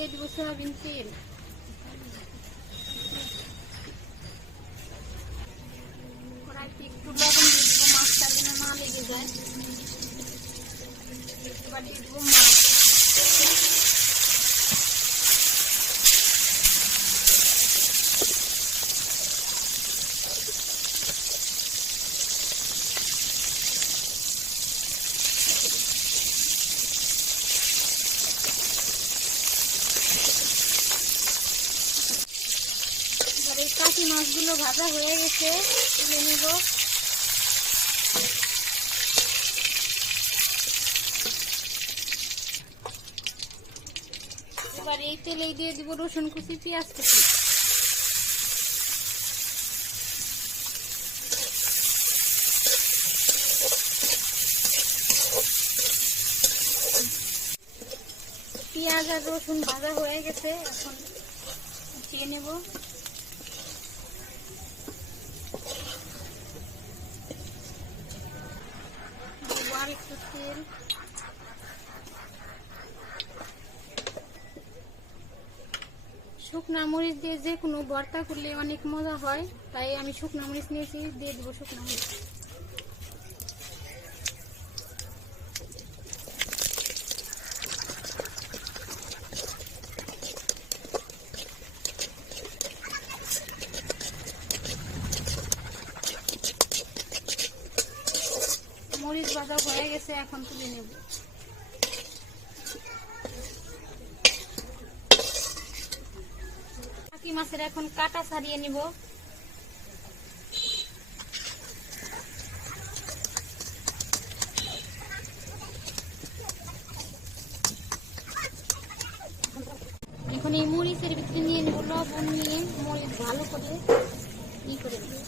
দিয়ে দিব সয়াবিন তেল। কড়াইতে একটু লবণ দিয়ে দিব, মাছটা যেন না লেগে যায়। এবার দিয়ে দিব মাছ। এই কাঁচি মাছগুলো ভাজা হয়ে গেছে, তুলে নেব। এবার এই তেলেই দিয়ে দিব রসুন কুচি, পেঁয়াজ কুচি। পেঁয়াজ আর রসুন ভাজা হয়ে গেছে, এখন উঠিয়ে নেব। একটু তেল, শুকনা মরিচ দিয়ে যে কোনো ভর্তা করলে অনেক মজা হয়, তাই আমি শুকনা মরিচ নিয়েছি, দিয়ে দেবো শুকনা মরিচ। মরিচ ভাজা হয়ে গেছে, এখন তুলে নেব। কাঁচি মাছের এখন কাটা ছাড়িয়ে নিব। এখন এই মরিচের ভিতরে নিয়ে নেব লবণ, নিয়ে মরিচ ভালো করে করে নেব।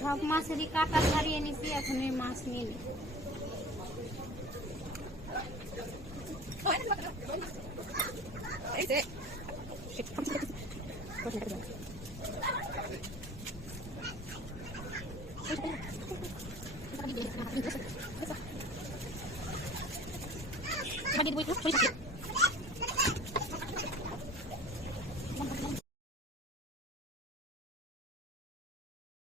সব মাছেরই কাটা ছাড়িয়ে নিছি, এখন এই মাছ নিয়ে নিই।